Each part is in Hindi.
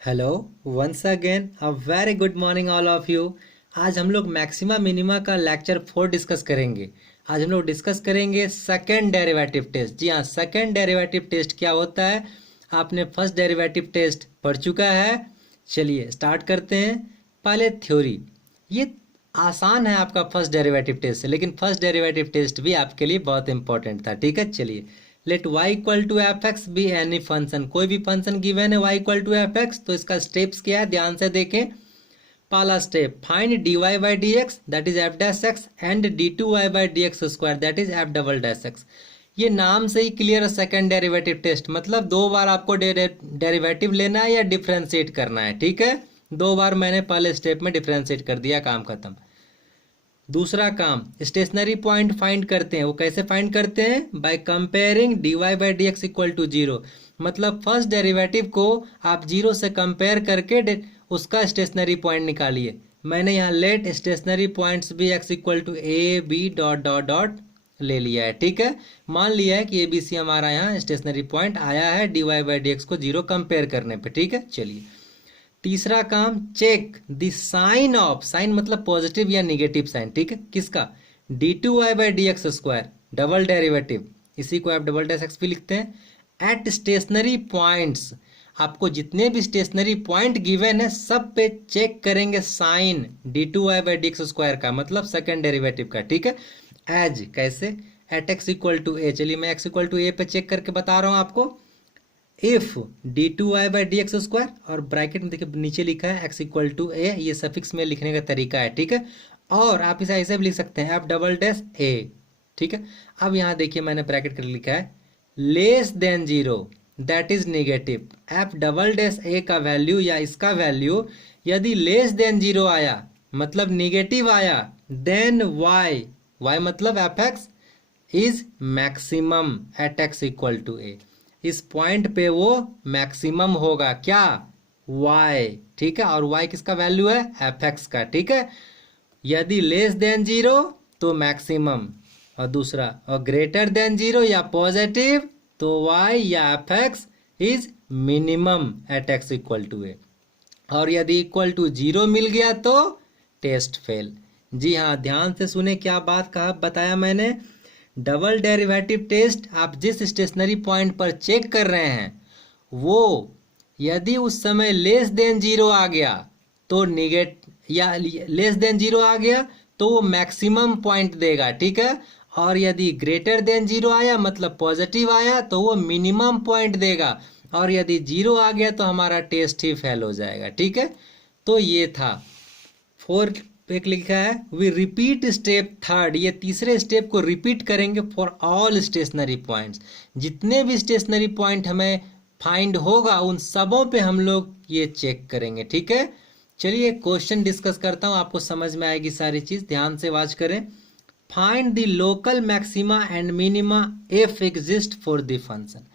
Hello once again a very good morning all of you. आज हम लोग मैक्सिमा मिनिमा का लेक्चर 4 डिस्कस करेंगे। आज हम लोग डिस्कस करेंगे सेकंड डेरिवेटिव टेस्ट। जी हाँ, सेकंड डेरिवेटिव टेस्ट क्या होता है आपने फर्स्ट डेरिवेटिव टेस्ट पढ़ चुका है। चलिए स्टार्ट करते हैं। पहले थ्योरी, ये आसान है आपका फर्स्ट डेरिवेटिव टेस्ट से, लेकिन फर्स्ट डेरिवेटिव टेस्ट भी आपके लिए बहुत इंपॉर्टेंट था। ठीक है, चलिए let y equal to f x be any function. कोई भी फंक्शन गिवन है y equal to f x, तो इसका स्टेप्स क्या है ध्यान से देखें। पहला step, find d y by d x that is f dash x and d two y by d x square that is f double dash x. ये नाम से ही क्लियर है सेकंड डेरिवेटिव टेस्ट, मतलब दो बार आपको डेरिवेटिव लेना है या डिफ्रेंशिएट करना है। ठीक है, दो बार मैंने पहले स्टेप में डिफ्रेंशिएट कर दिया, काम खत्म। दूसरा काम, स्टेशनरी पॉइंट फाइंड करते हैं। वो कैसे फाइंड करते हैं? By comparing d y by d x equal to zero. मतलब फर्स्ट डेरिवेटिव को आप जीरो से कंपेयर करके उसका स्टेशनरी पॉइंट निकालिए। मैंने यहाँ लेट स्टेशनरी पॉइंट्स भी x equal to a b dot dot dot ले लिया है। ठीक है, मान लिया है कि ए बी सी हमारा यहाँ स्टेशनरी पॉइंट आया है d y by d x को जीरो कंपेयर करने पे। ठीक है, चलिए तीसरा काम, check the sign of, sign मतलब पॉजिटिव या निगेटिव साइन। ठीक है, किसका? D two y by d x square double derivative, इसी को आप डबल डैश एक्स भी लिखते हैं। एट स्टेशनरी पॉइंट्स, आपको जितने भी स्टेशनरी पॉइंट गिवन है सब पे चेक करेंगे sign d two y by d x square का, मतलब सेकेंड डेरिवेटिव का। ठीक है, एज कैसे? At x equal to a. चलिए मैं एक्स इक्वल टू ए पे चेक करके बता रहा हूँ आपको। If d two y by d x square, और ब्रैकेट में देखिए नीचे लिखा है एक्स इक्वल टू ए, ये सफिक्स में लिखने का तरीका है। ठीक है, और आप इसे ऐसे भी लिख सकते हैं एफ डबल डैश ए। ठीक है, अब यहाँ देखिए मैंने ब्रैकेट कर लिखा है less than zero that is negative. F double dash A का वैल्यू या इसका वैल्यू यदि लेस देन जीरो आया, मतलब निगेटिव आया, देन वाई, वाई मतलब F X is maximum at x equal to A. इस पॉइंट पे वो मैक्सिमम होगा, क्या? y। ठीक है, और y किसका वैल्यू है? एफ एक्स का। ठीक है, यदि लेस देन जीरो तो मैक्सिमम, और दूसरा और ग्रेटर देन जीरो या पॉजिटिव तो y या F X is minimum at x equal to A. और यदि इक्वल टू जीरो मिल गया तो टेस्ट फेल। जी हाँ, ध्यान से सुने क्या बात कहा बताया मैंने। डबल डेरिवेटिव टेस्ट आप जिस स्टेशनरी पॉइंट पर चेक कर रहे हैं वो यदि उस समय लेस देन जीरो आ गया तो निगेट, या लेस देन जीरो आ गया तो वो मैक्सिमम पॉइंट देगा। ठीक है, और यदि ग्रेटर देन जीरो आया मतलब पॉजिटिव आया तो वो मिनिमम पॉइंट देगा, और यदि जीरो आ गया तो हमारा टेस्ट ही फेल हो जाएगा। ठीक है, तो ये था फोर पे लिखा है वी रिपीट स्टेप थर्ड। ये तीसरे स्टेप को रिपीट करेंगे फॉर ऑल स्टेशनरी पॉइंट्स। जितने भी स्टेशनरी पॉइंट हमें फाइंड होगा उन सबों पे हम लोग ये चेक करेंगे। ठीक है, चलिए क्वेश्चन डिस्कस करता हूँ, आपको समझ में आएगी सारी चीज, ध्यान से वाच करें। Find the local maxima and minima if exist for the function.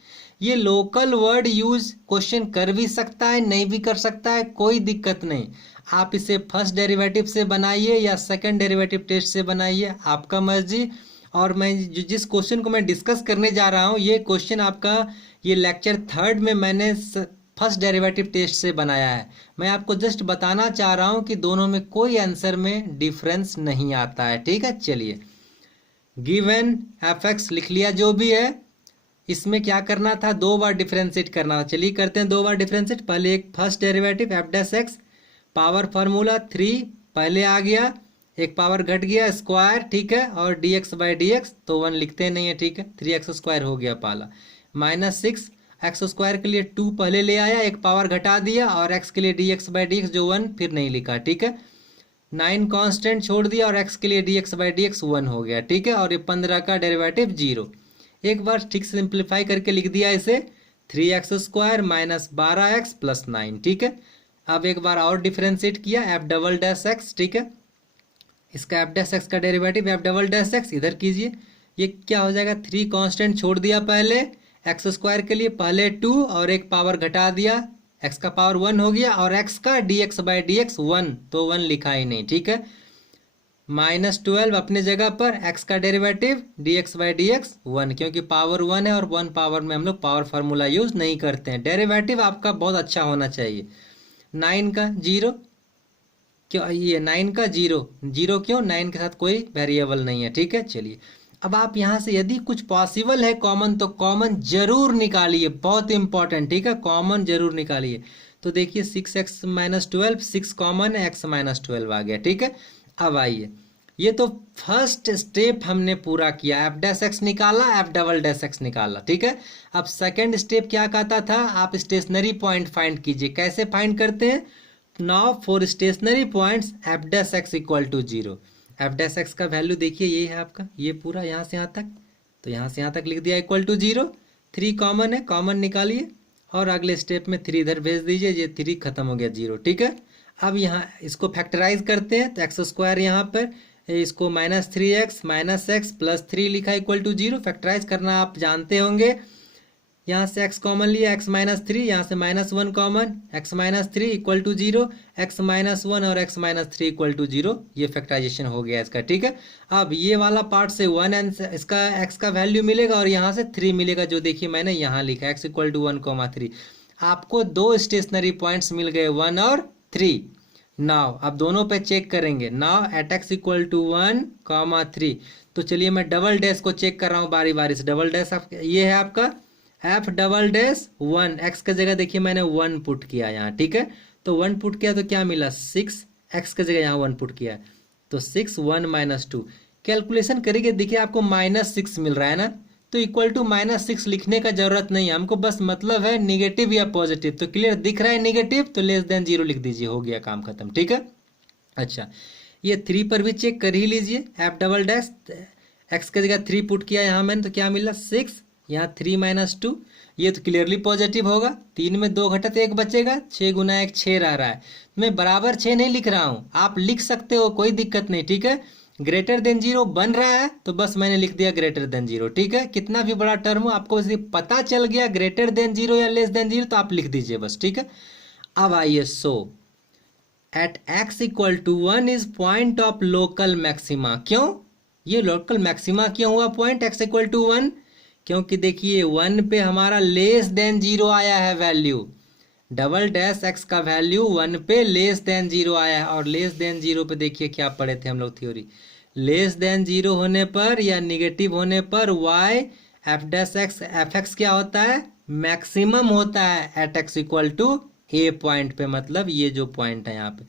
ये लोकल वर्ड यूज क्वेश्चन कर भी सकता है, नहीं भी कर सकता है, कोई दिक्कत नहीं। आप इसे फर्स्ट डेरिवेटिव से बनाइए या सेकंड डेरिवेटिव टेस्ट से बनाइए, आपका मर्जी। और मैं जिस क्वेश्चन को मैं डिस्कस करने जा रहा हूँ ये क्वेश्चन आपका ये लेक्चर थर्ड में मैंने फर्स्ट डेरिवेटिव टेस्ट से बनाया है। मैं आपको जस्ट बताना चाह रहा हूँ कि दोनों में कोई आंसर में डिफरेंस नहीं आता है। ठीक है, चलिए गिवन एफ एक्स लिख लिया जो भी है। इसमें क्या करना था? दो बार डिफरेंशिएट करना था। चलिए करते हैं दो बार डिफरेंशिएट। पहले एक first derivative F dash x, power formula 3 पहले आ गया, एक पावर घट गया स्क्वायर। ठीक है, और D x by d x तो 1 लिखते नहीं है। ठीक है, 3x स्क्वायर हो गया पहला, -6 एक्स स्क्वायर के लिए 2 पहले ले आया, एक पावर घटा दिया, और x के लिए D x by d x जो 1 फिर नहीं लिखा। ठीक है, 9 कांस्टेंट छोड़ दिया और x के लिए D x by d x 1 हो गया। ठीक है, और ये 15 का डेरिवेटिव 0। एक बार ठीक से सिंप्लीफाई करके लिख दिया इसे, 3x स्क्वायर -12x प्लस 9। ठीक है, अब एक बार और डिफरेंशिएट किया एफ डबल डैश एक्स। ठीक है, इसका एफ डैश एक्स का derivative F double dash x इधर कीजिए, ये क्या हो जाएगा? 3 कांस्टेंट छोड़ दिया पहले, एक्स स्क्वायर के लिए पहले 2 और एक पावर घटा दिया, एक्स का पावर 1 हो गया, और एक्स का D x by d x 1 तो 1 लिखा ही नहीं। ठीक है, -12 अपने जगह पर, एक्स का derivative D x by d x 1, क्योंकि पावर 1 है और 1 पावर में हम लोग पावर फार्मूला यूज नहीं करते हैं। डेरिवेटिव आपका बहुत अच्छा होना चाहिए। 9 का 0, क्यों ये 9 का 0 0 क्यों, 9 के साथ कोई वेरिएबल नहीं है, ठीक है। चलिए अब आप यहाँ से यदि कुछ पॉसिबल है कॉमन तो कॉमन जरूर निकालिए, बहुत इंपॉर्टेंट, ठीक है, कॉमन जरूर निकालिए। तो देखिए 6x-12, 6 कॉमन है, x-12 आ गया, ठीक है। अब आइए, ये तो फर्स्ट स्टेप हमने पूरा किया, एफ डैश एक्स निकाला, एफ डबल डैश एक्स निकाला, ठीक है। अब सेकंड स्टेप क्या कहता था, आप स्टेशनरी पॉइंट फाइंड कीजिए। कैसे फाइंड करते हैं, now for stationary points f dash x equal to 0। F dash x का वैल्यू देखिए ये है आपका, ये पूरा यहाँ से यहाँ तक, तो यहाँ से यहाँ तक लिख दिया इक्वल टू 0। 3 कॉमन है, कॉमन निकालिए और अगले स्टेप में 3 इधर भेज दीजिए, ये 3 खत्म हो गया 0, ठीक है। अब यहाँ इसको फैक्टराइज करते हैं तो एक्स स्क्वायर यहाँ पर, इसको -3x - x + 3 लिखा इक्वल टू 0। फैक्टराइज करना आप जानते होंगे, यहाँ से x कॉमन लिया, x - 3, यहाँ से -1 common, x - 3 equal to 0, x - 1 और x - 3 इक्वल टू 0। ये फैक्टराइजेशन हो गया इसका, ठीक है। अब ये वाला पार्ट से 1 इसका x का वैल्यू मिलेगा और यहाँ से 3 मिलेगा, जो देखिए मैंने यहाँ लिखा x इक्वल टू 1, 3। आपको 2 स्टेशनरी पॉइंट्स मिल गए, 1 और 3। नाउ अब दोनों पे चेक करेंगे, now at x equal to 1, 3। तो चलिए मैं डबल डैश को चेक कर रहा हूँ बारी बारी से। डबल डैश ये है आपका f डबल डैश 1, x की जगह देखिए मैंने 1 पुट किया यहाँ, ठीक है। तो 1 पुट किया तो क्या मिला 6, x की जगह यहाँ 1 पुट किया तो 6, 1 - 2। कैलकुलेशन करेंगे, देखिए आपको -6 मिल रहा है ना, तो इक्वल टू -6 लिखने का जरूरत नहीं है हमको, बस मतलब है निगेटिव या पॉजिटिव। तो क्लियर दिख रहा है निगेटिव, तो <0 लिख दीजिए, हो गया काम खत्म, ठीक है। अच्छा, ये 3 पर भी चेक कर ही लीजिए, एफ डबल डैश एक्स की जगह 3 पुट किया यहाँ मैंने, तो क्या मिला 6, यहाँ 3 - 2, ये तो क्लियरली पॉजिटिव होगा। 3 में 2 घटा तो 1 बचेगा, 6 × 1 6 रह रहा है। मैं बराबर 6 नहीं लिख रहा हूँ, आप लिख सकते हो, कोई दिक्कत नहीं, ठीक है। ग्रेटर देन 0 बन रहा है तो बस मैंने लिख दिया ग्रेटर देन 0, ठीक है। कितना भी बड़ा टर्म हो, आपको यदि पता चल गया ग्रेटर देन 0 या लेस देन 0 तो आप लिख दीजिए बस, ठीक है। अब आइए, so at x equal to 1 is point of local maxima. क्यों ये लोकल मैक्सिमा क्यों हुआ पॉइंट x इक्वल टू 1, क्योंकि देखिए 1 पे हमारा लेस देन 0 आया है वैल्यू, डबल डैश x का वैल्यू 1 पे लेस देन 0 आया है। और लेस देन 0 पे देखिए क्या पढ़े थे हम लोग थ्योरी, लेस देन 0 होने पर या निगेटिव होने पर y f dash x f x क्या होता है, मैक्सिमम होता है at x equal to a point पे, मतलब ये जो पॉइंट है यहाँ पे।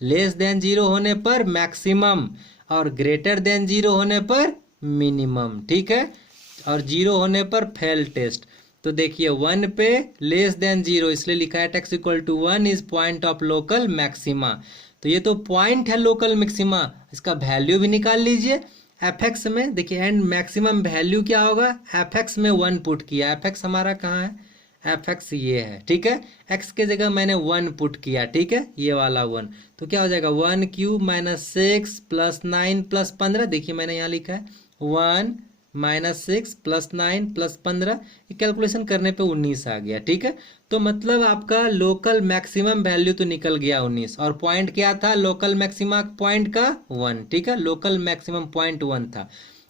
लेस देन 0 होने पर मैक्सिमम और ग्रेटर देन 0 होने पर मिनिमम, ठीक है। और 0 होने पर फेल टेस्ट। तो देखिए 1 पे लेस देन 0 इसलिए लिखा है x equal to 1 is point of local maxima. तो ये तो पॉइंट है लोकल मैक्सिमा, इसका वैल्यू भी निकाल लीजिए। एफ एक्स में देखिए एंड मैक्सिमम वैल्यू क्या होगा, एफ एक्स में 1 पुट किया, एफ एक्स हमारा कहाँ है, एफ एक्स ये है, ठीक है। एक्स के जगह मैंने 1 पुट किया, ठीक है, ये वाला 1। तो क्या हो जाएगा 1³ - 6 + 9 + 15, देखिए मैंने यहाँ लिखा है 1 - 6 + 9 + 15, कैलकुलेशन करने पे 19 आ गया, ठीक है। तो मतलब आपका लोकल मैक्सिमम वैल्यू तो निकल गया 19, और पॉइंट क्या था लोकल मैक्सिमा पॉइंट का 1, ठीक है, लोकल मैक्सिमम पॉइंट 1 था।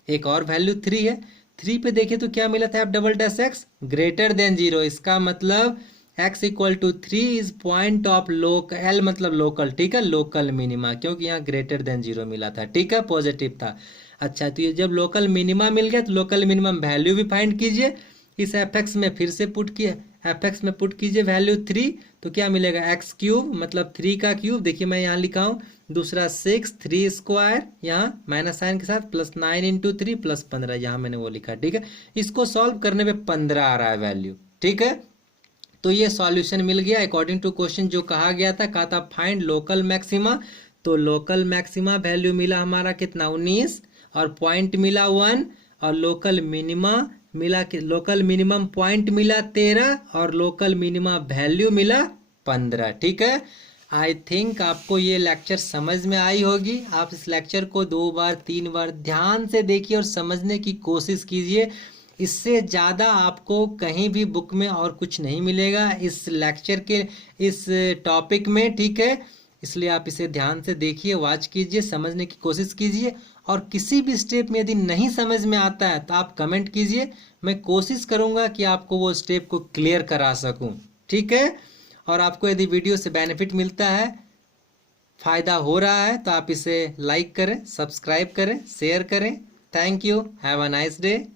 एक और वैल्यू 3 है, 3 पे देखिए तो क्या मिला था f double dash x greater than 0, इसका मतलब x equal to 3 is point of local, मतलब लोकल, ठीक है, लोकल मिनिमा, क्योंकि यहाँ ग्रेटर देन 0 मिला था, ठीक है, पॉजिटिव था। अच्छा, तो ये जब लोकल मिनिमा मिल गया तो लोकल मिनिमम वैल्यू भी फाइंड कीजिए, इस एफ एक्स में फिर से पुट किया, एफ एक्स में पुट कीजिए वैल्यू 3, तो क्या मिलेगा x³ मतलब 3 का क्यूब, देखिए मैं यहाँ लिखा हूँ, दूसरा 6 3 स्क्वायर यहाँ माइनस साइन के साथ +9 × 3 + 15, यहाँ मैंने वो लिखा, ठीक है। इसको सॉल्व करने पे 15 आ रहा है वैल्यू, ठीक है। तो ये सॉल्यूशन मिल गया अकॉर्डिंग टू क्वेश्चन जो कहा गया था, कहा था फाइंड लोकल मैक्सिमा। तो लोकल मैक्सिमा वैल्यू मिला हमारा कितना 19, और पॉइंट मिला 1, और लोकल मिनिमा मिला, लोकल मिनिमम पॉइंट मिला 13, और लोकल मिनिमा वैल्यू मिला 15, ठीक है। आई थिंक आपको ये लेक्चर समझ में आई होगी। आप इस लेक्चर को 2 बार 3 बार ध्यान से देखिए और समझने की कोशिश कीजिए, इससे ज़्यादा आपको कहीं भी बुक में और कुछ नहीं मिलेगा इस लेक्चर के इस टॉपिक में, ठीक है। इसलिए आप इसे ध्यान से देखिए, वॉच कीजिए, समझने की कोशिश कीजिए, और किसी भी स्टेप में यदि नहीं समझ में आता है तो आप कमेंट कीजिए, मैं कोशिश करूंगा कि आपको वो स्टेप को क्लियर करा सकूं, ठीक है। और आपको यदि वीडियो से बेनिफिट मिलता है, फ़ायदा हो रहा है, तो आप इसे लाइक करें, सब्सक्राइब करें, शेयर करें। Thank you. Have a nice day.